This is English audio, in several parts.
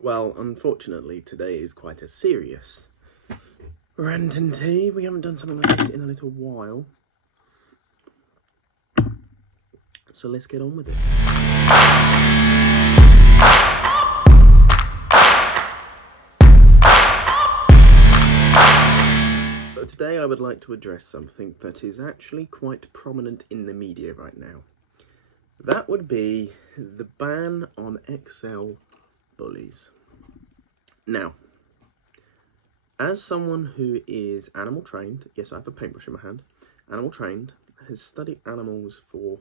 Well, unfortunately, today is quite a serious rant and tea. We haven't done something like this in a little while. So let's get on with it. So today I would like to address something that is actually quite prominent in the media right now. That would be the ban on XL bullies. Now, as someone who is animal trained, yes, I have a paintbrush in my hand, animal trained, has studied animals for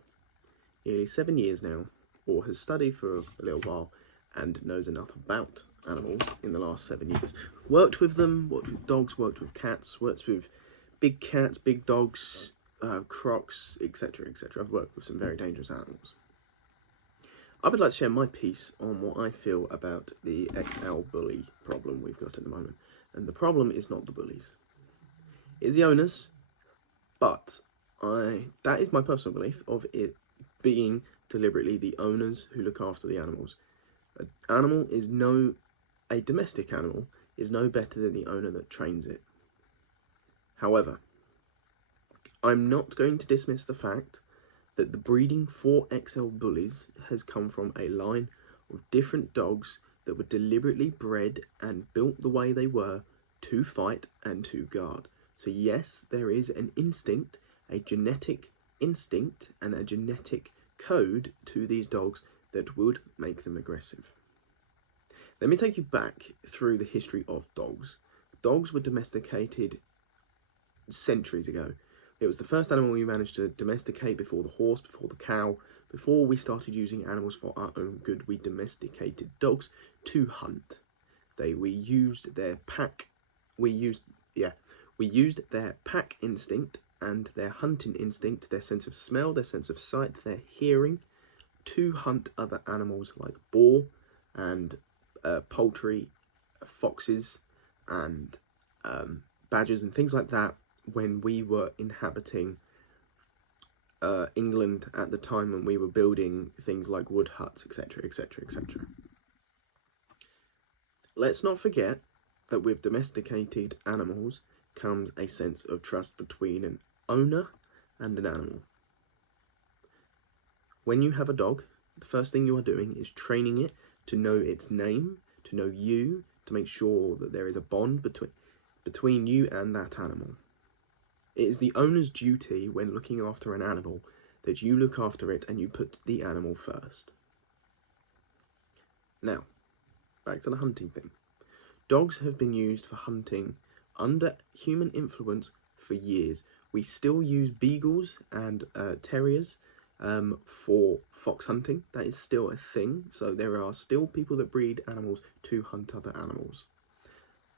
nearly 7 years now, or has studied for a little while and knows enough about animals in the last 7 years. Worked with them, worked with dogs, worked with cats, worked with big cats, big dogs, crocs, etc, etc. I've worked with some very dangerous animals. I would like to share my piece on what I feel about the XL bully problem we've got at the moment. And the problem is not the bullies. It's the owners, but that is my personal belief of it being deliberately the owners who look after the animals. A domestic animal is no better than the owner that trains it. However, I'm not going to dismiss the fact that the breeding for XL bullies has come from a line of different dogs that were deliberately bred and built the way they were to fight and to guard. So yes, there is an instinct, a genetic instinct and a genetic code to these dogs that would make them aggressive. Let me take you back through the history of dogs. Dogs were domesticated centuries ago. It was the first animal we managed to domesticate before the horse, before the cow. Before we started using animals for our own good, we domesticated dogs to hunt. We used their pack instinct and their hunting instinct, their sense of smell, their sense of sight, their hearing, to hunt other animals like boar and poultry, foxes and badgers and things like that when we were inhabiting England at the time when we were building things like wood huts, etc, etc, etc. Let's not forget that with domesticated animals comes a sense of trust between an owner and an animal. When you have a dog, the first thing you are doing is training it to know its name, to know you, to make sure that there is a bond between you and that animal. It is the owner's duty when looking after an animal that you look after it and you put the animal first. Now, back to the hunting thing. Dogs have been used for hunting under human influence for years. We still use beagles and terriers for fox hunting. That is still a thing. So there are still people that breed animals to hunt other animals.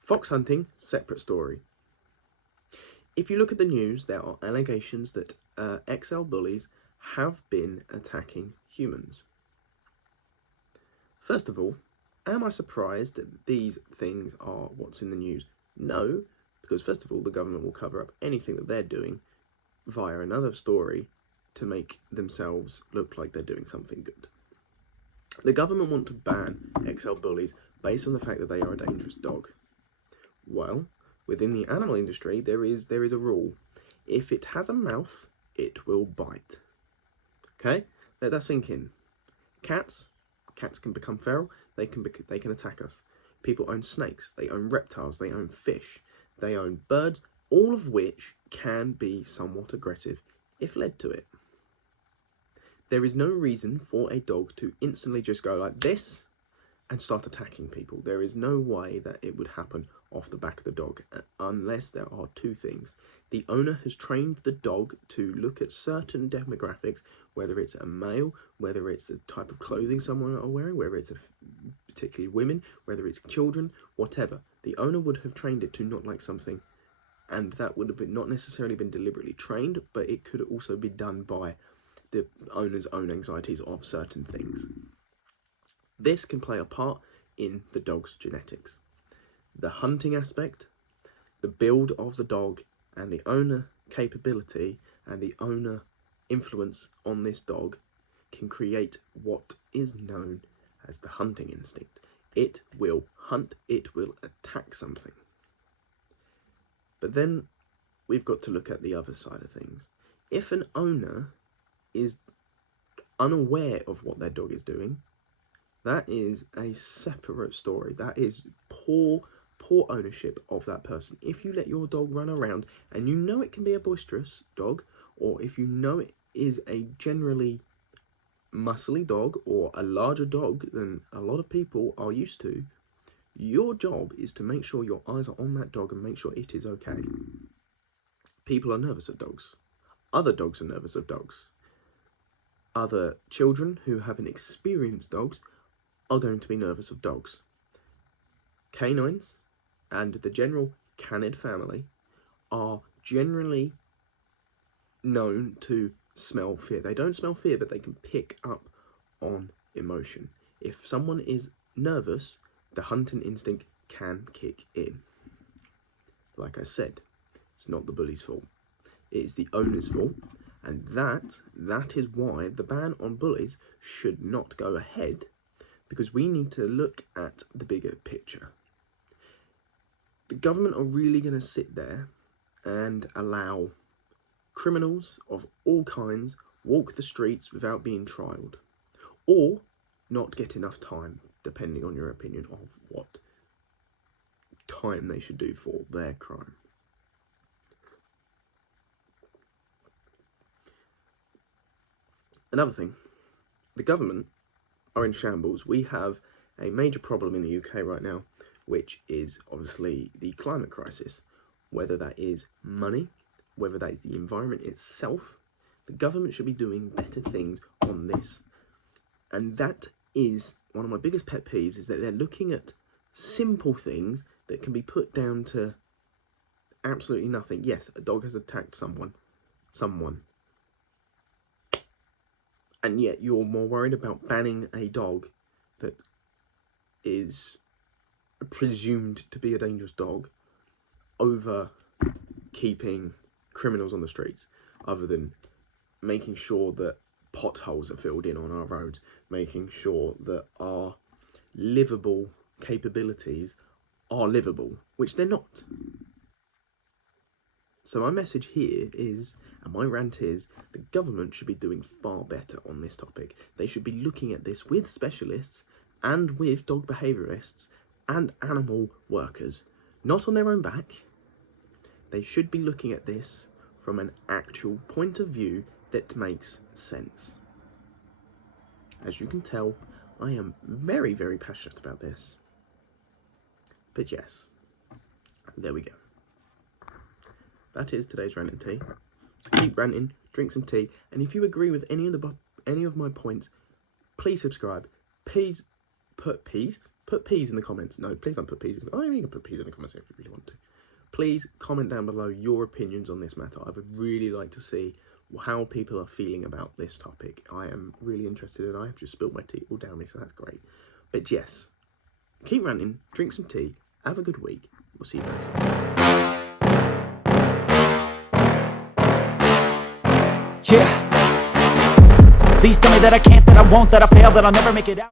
Fox hunting, separate story. If you look at the news, there are allegations that XL bullies have been attacking humans. First of all, am I surprised that these things are what's in the news? No, because first of all, the government will cover up anything that they're doing via another story to make themselves look like they're doing something good. The government want to ban XL bullies based on the fact that they are a dangerous dog. Well, within the animal industry, there is a rule. If it has a mouth, it will bite. Okay? Let that sink in. Cats can become feral. They can attack us. People own snakes. They own reptiles. They own fish. They own birds, all of which can be somewhat aggressive if led to it. There is no reason for a dog to instantly just go like this and start attacking people. There is no way that it would happen off the back of the dog unless there are two things. The owner has trained the dog to look at certain demographics, whether it's a male, whether it's the type of clothing someone are wearing, whether it's particularly women, whether it's children, whatever. The owner would have trained it to not like something, and that would have not necessarily been deliberately trained, but it could also be done by the owner's own anxieties of certain things. This can play a part in the dog's genetics. The hunting aspect, the build of the dog, and the owner capability and the owner influence on this dog can create what is known as the hunting instinct. It will hunt, it will attack something. But then we've got to look at the other side of things. If an owner is unaware of what their dog is doing, that is a separate story. That is poor ownership of that person. If you let your dog run around and you know it can be a boisterous dog, or if you know it is a generally muscly dog or a larger dog than a lot of people are used to, your job is to make sure your eyes are on that dog and make sure it is okay. People are nervous of dogs. Other dogs are nervous of dogs. Other children who haven't experienced dogs are going to be nervous of dogs. Canines and the general canid family are generally known to smell fear. They don't smell fear, but they can pick up on emotion. If someone is nervous, the hunting instinct can kick in. Like I said, it's not the bully's fault. It is the owner's fault, and that is why the ban on bullies should not go ahead, because we need to look at the bigger picture. The government are really going to sit there and allow criminals of all kinds walk the streets without being trialled, or not get enough time, depending on your opinion of what time they should do for their crime. Another thing, the government are in shambles. We have a major problem in the UK right now, which is obviously the climate crisis. Whether that is money, whether that is the environment itself, the government should be doing better things on this. And that is one of my biggest pet peeves, is that they're looking at simple things that can be put down to absolutely nothing. Yes, a dog has attacked someone. And yet you're more worried about banning a dog that is presumed to be a dangerous dog over keeping criminals on the streets, other than making sure that potholes are filled in on our roads, making sure that our livable capabilities are livable, which they're not. So my message here is, and my rant is, the government should be doing far better on this topic. They should be looking at this with specialists and with dog behaviourists and animal workers, not on their own back. They should be looking at this from an actual point of view that makes sense. As you can tell, I am very, very passionate about this. But yes, there we go. That is today's Rant and Tea. So keep ranting, drink some tea, and if you agree with any of my points, please subscribe. Please put peas in the comments. No, please don't put peas in the comments. You can put peas in the comments if you really want to. Please comment down below your opinions on this matter. I would really like to see how people are feeling about this topic. I am really interested, and I have just spilled my tea all down me, so that's great. But yes, keep ranting, drink some tea, have a good week. We'll see you guys. Yeah. Please tell me that I can't, that I won't, that I fail, that I'll never make it out.